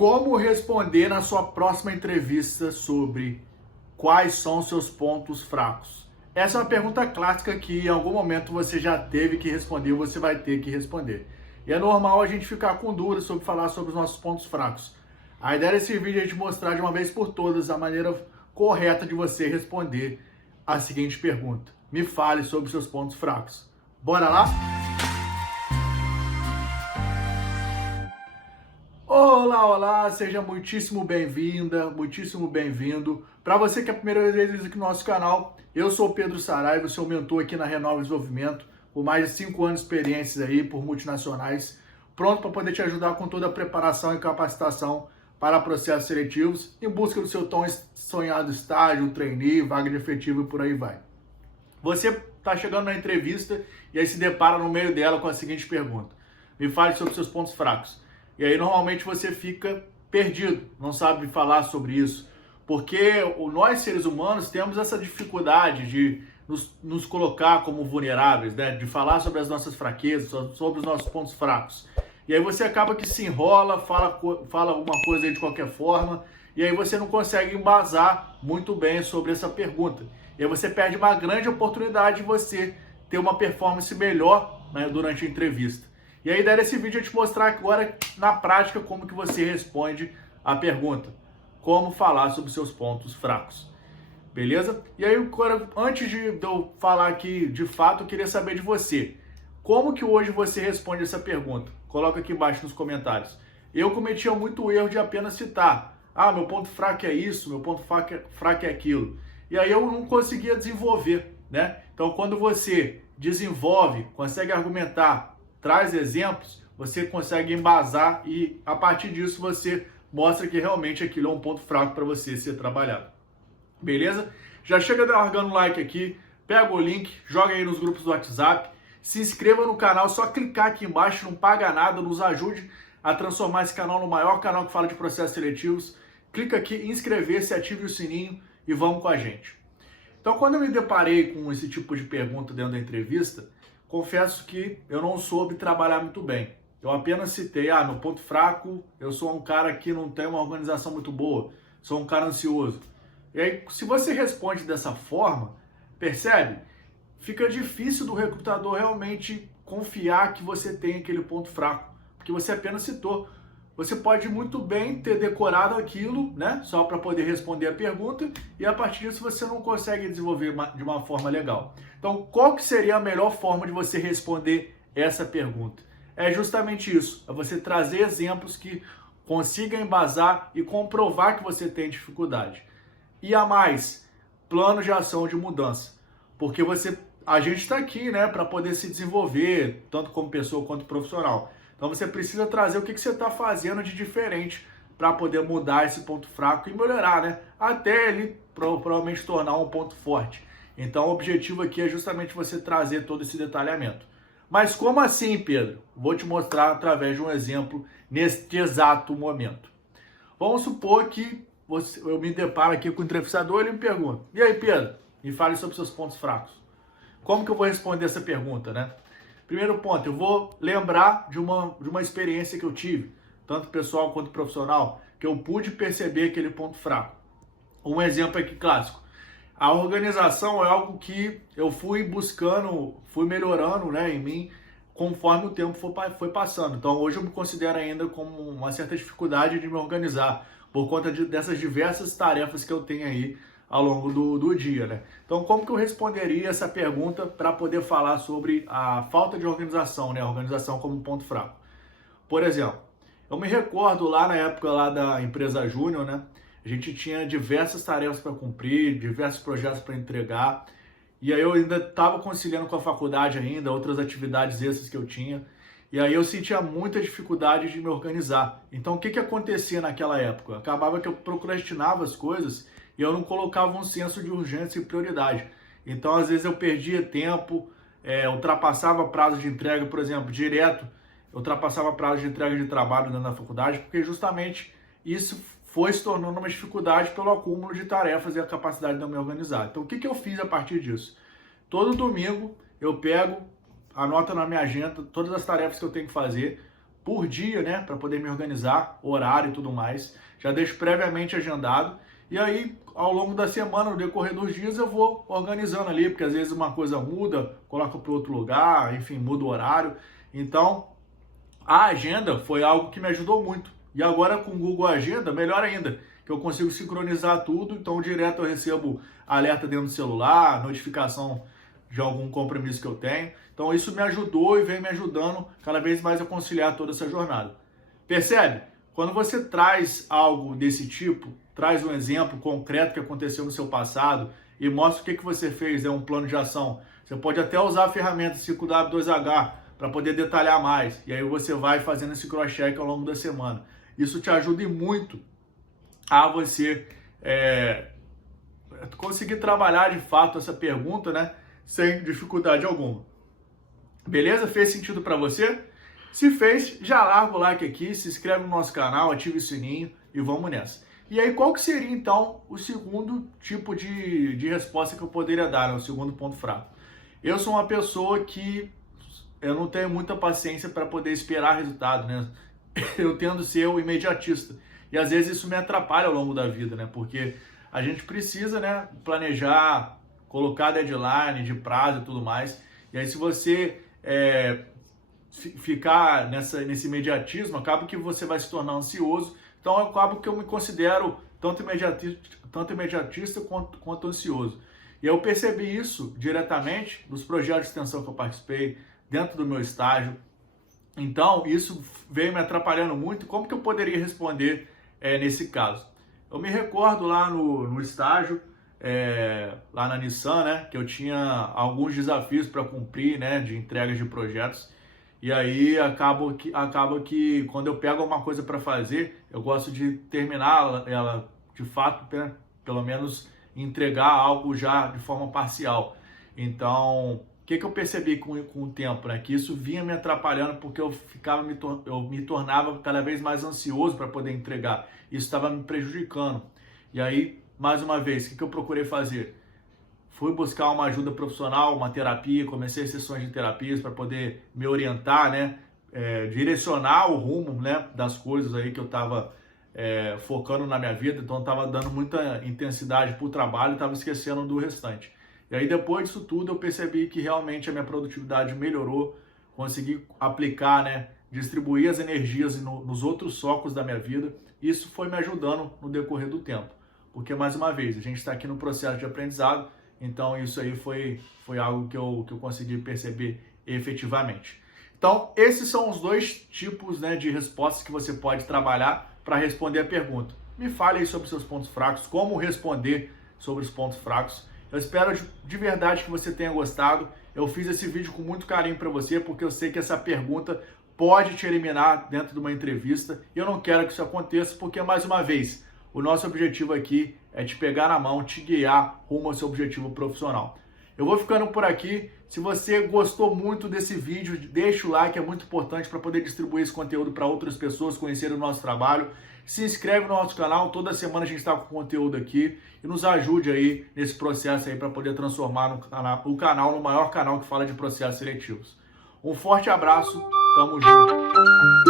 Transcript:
Como responder na sua próxima entrevista sobre quais são seus pontos fracos? Essa é uma pergunta clássica que em algum momento você já teve que responder ou você vai ter que responder. E é normal a gente ficar com dúvidas sobre falar sobre os nossos pontos fracos. A ideia desse vídeo é a gente mostrar de uma vez por todas a maneira correta de você responder a seguinte pergunta. Me fale sobre seus pontos fracos. Bora lá? Olá, olá, seja muitíssimo bem-vinda, muitíssimo bem-vindo. Para você que é a primeira vez aqui no nosso canal, eu sou o Pedro Saraiva, seu mentor aqui na Renova Desenvolvimento, com mais de 5 anos de experiências aí por multinacionais, pronto para poder te ajudar com toda a preparação e capacitação para processos seletivos, em busca do seu tão sonhado estágio, trainee, vaga de efetivo e por aí vai. Você está chegando na entrevista e aí se depara no meio dela com a seguinte pergunta: me fale sobre seus pontos fracos. E aí normalmente você fica perdido, não sabe falar sobre isso, porque nós seres humanos temos essa dificuldade de nos colocar como vulneráveis, né? De falar sobre as nossas fraquezas, sobre os nossos pontos fracos. E aí você acaba que se enrola, fala alguma coisa aí de qualquer forma, e aí você não consegue embasar muito bem sobre essa pergunta. E aí você perde uma grande oportunidade de você ter uma performance melhor, né, durante a entrevista. E a ideia desse vídeo é te mostrar agora, na prática, como que você responde a pergunta. Como falar sobre seus pontos fracos. Beleza? E aí, agora, antes de eu falar aqui, de fato, eu queria saber de você. Como que hoje você responde essa pergunta? Coloca aqui embaixo nos comentários. Eu cometia muito erro de apenas citar. Ah, meu ponto fraco é isso, meu ponto fraco é aquilo. E aí eu não conseguia desenvolver, né? Então, quando você desenvolve, consegue argumentar, traz exemplos, você consegue embasar e a partir disso você mostra que realmente aquilo é um ponto fraco para você ser trabalhado. Beleza? Já chega largando o like aqui, pega o link, joga aí nos grupos do WhatsApp, se inscreva no canal, só clicar aqui embaixo, não paga nada, nos ajude a transformar esse canal no maior canal que fala de processos seletivos. Clica aqui, inscrever-se, ative o sininho e vamos com a gente. Então, quando eu me deparei com esse tipo de pergunta dentro da entrevista, confesso que eu não soube trabalhar muito bem. Eu apenas citei, meu ponto fraco, eu sou um cara que não tem uma organização muito boa, sou um cara ansioso. E aí, se você responde dessa forma, percebe? Fica difícil do recrutador realmente confiar que você tem aquele ponto fraco, porque você apenas citou. Você pode muito bem ter decorado aquilo, né, só para poder responder a pergunta, e a partir disso você não consegue desenvolver de uma forma legal. Então, qual que seria a melhor forma de você responder essa pergunta? É justamente isso, é você trazer exemplos que consigam embasar e comprovar que você tem dificuldade. E a mais, plano de ação de mudança, porque a gente está aqui, né, para poder se desenvolver, tanto como pessoa quanto profissional. Então você precisa trazer o que você está fazendo de diferente para poder mudar esse ponto fraco e melhorar, né? Até ele provavelmente tornar um ponto forte. Então o objetivo aqui é justamente você trazer todo esse detalhamento. Mas como assim, Pedro? Vou te mostrar através de um exemplo neste exato momento. Vamos supor que eu me deparo aqui com o entrevistador e ele me pergunta: e aí, Pedro, me fale sobre seus pontos fracos. Como que eu vou responder essa pergunta, né? Primeiro ponto, eu vou lembrar de uma experiência que eu tive, tanto pessoal quanto profissional, que eu pude perceber aquele ponto fraco. Um exemplo aqui clássico. A organização é algo que eu fui buscando, fui melhorando, né, em mim, conforme o tempo foi passando. Então hoje eu me considero ainda com uma certa dificuldade de me organizar, por conta dessas diversas tarefas que eu tenho aí ao longo do dia, né? Então, como que eu responderia essa pergunta para poder falar sobre a falta de organização, né? A organização como ponto fraco. Por exemplo, eu me recordo lá na época lá da empresa Júnior, né? A gente tinha diversas tarefas para cumprir, diversos projetos para entregar, e aí eu ainda estava conciliando com a faculdade ainda, outras atividades extras que eu tinha, e aí eu sentia muita dificuldade de me organizar. Então, o que acontecia naquela época? Acabava que eu procrastinava as coisas e eu não colocava um senso de urgência e prioridade. Então, às vezes eu perdia tempo, ultrapassava prazo de entrega, por exemplo, direto, eu ultrapassava prazo de entrega de trabalho dentro da faculdade, porque justamente isso foi se tornando uma dificuldade pelo acúmulo de tarefas e a capacidade de eu me organizar. Então, o que eu fiz a partir disso? Todo domingo eu pego, anoto na minha agenda todas as tarefas que eu tenho que fazer, por dia, né, para poder me organizar, horário e tudo mais. Já deixo previamente agendado. E aí, ao longo da semana, no decorrer dos dias, eu vou organizando ali, porque às vezes uma coisa muda, coloco para outro lugar, enfim, muda o horário. Então, a agenda foi algo que me ajudou muito. E agora com o Google Agenda, melhor ainda, que eu consigo sincronizar tudo, então direto eu recebo alerta dentro do celular, notificação de algum compromisso que eu tenho. Então isso me ajudou e vem me ajudando cada vez mais a conciliar toda essa jornada. Percebe? Quando você traz algo desse tipo, traz um exemplo concreto que aconteceu no seu passado e mostra o que você fez, é um plano de ação. Você pode até usar a ferramenta 5W2H para poder detalhar mais. E aí você vai fazendo esse cross-check ao longo da semana. Isso te ajuda muito a você conseguir trabalhar de fato essa pergunta, né, sem dificuldade alguma. Beleza? Fez sentido para você? Se fez, já larga o like aqui, se inscreve no nosso canal, ativa o sininho e vamos nessa. E aí, qual que seria, então, o segundo tipo de resposta que eu poderia dar, né? O segundo ponto fraco? Eu sou uma pessoa que eu não tenho muita paciência para poder esperar resultado, né? Eu tendo a ser o imediatista. E às vezes isso me atrapalha ao longo da vida, né? Porque a gente precisa, né, planejar, colocar deadline de prazo e tudo mais. E aí se você ficar nesse imediatismo, acaba que você vai se tornar ansioso. Então acaba que eu me considero tanto imediatista quanto ansioso. E eu percebi isso diretamente dos projetos de extensão que eu participei, dentro do meu estágio. Então, isso veio me atrapalhando muito. Como que eu poderia responder nesse caso? Eu me recordo lá no estágio, lá na Nissan, né, que eu tinha alguns desafios para cumprir, né, de entregas de projetos. E aí acaba que quando eu pego alguma coisa para fazer, eu gosto de terminar ela de fato, pelo menos entregar algo já de forma parcial. Então, o que eu percebi com o tempo, né? Que isso vinha me atrapalhando porque eu me tornava cada vez mais ansioso para poder entregar. Isso estava me prejudicando. E aí, mais uma vez, o que eu procurei fazer? Fui buscar uma ajuda profissional, uma terapia, comecei sessões de terapias para poder me orientar, né? Direcionar o rumo, né, das coisas aí que eu estava focando na minha vida. Então, eu estava dando muita intensidade para o trabalho e estava esquecendo do restante. E aí, depois disso tudo, eu percebi que realmente a minha produtividade melhorou, consegui aplicar, né, distribuir as energias nos outros focos da minha vida. Isso foi me ajudando no decorrer do tempo. Porque, mais uma vez, a gente está aqui no processo de aprendizado, então isso aí foi algo que eu consegui perceber efetivamente. Então, esses são os dois tipos, né, de respostas que você pode trabalhar para responder a pergunta. Me fale aí sobre seus pontos fracos, como responder sobre os pontos fracos. Eu espero de verdade que você tenha gostado. Eu fiz esse vídeo com muito carinho para você, porque eu sei que essa pergunta pode te eliminar dentro de uma entrevista. E eu não quero que isso aconteça, porque, mais uma vez, o nosso objetivo aqui é te pegar na mão, te guiar rumo ao seu objetivo profissional. Eu vou ficando por aqui. Se você gostou muito desse vídeo, deixa o like, é muito importante para poder distribuir esse conteúdo para outras pessoas conhecerem o nosso trabalho. Se inscreve no nosso canal, toda semana a gente está com conteúdo aqui e nos ajude aí nesse processo aí para poder transformar o canal no maior canal que fala de processos seletivos. Um forte abraço, tamo junto!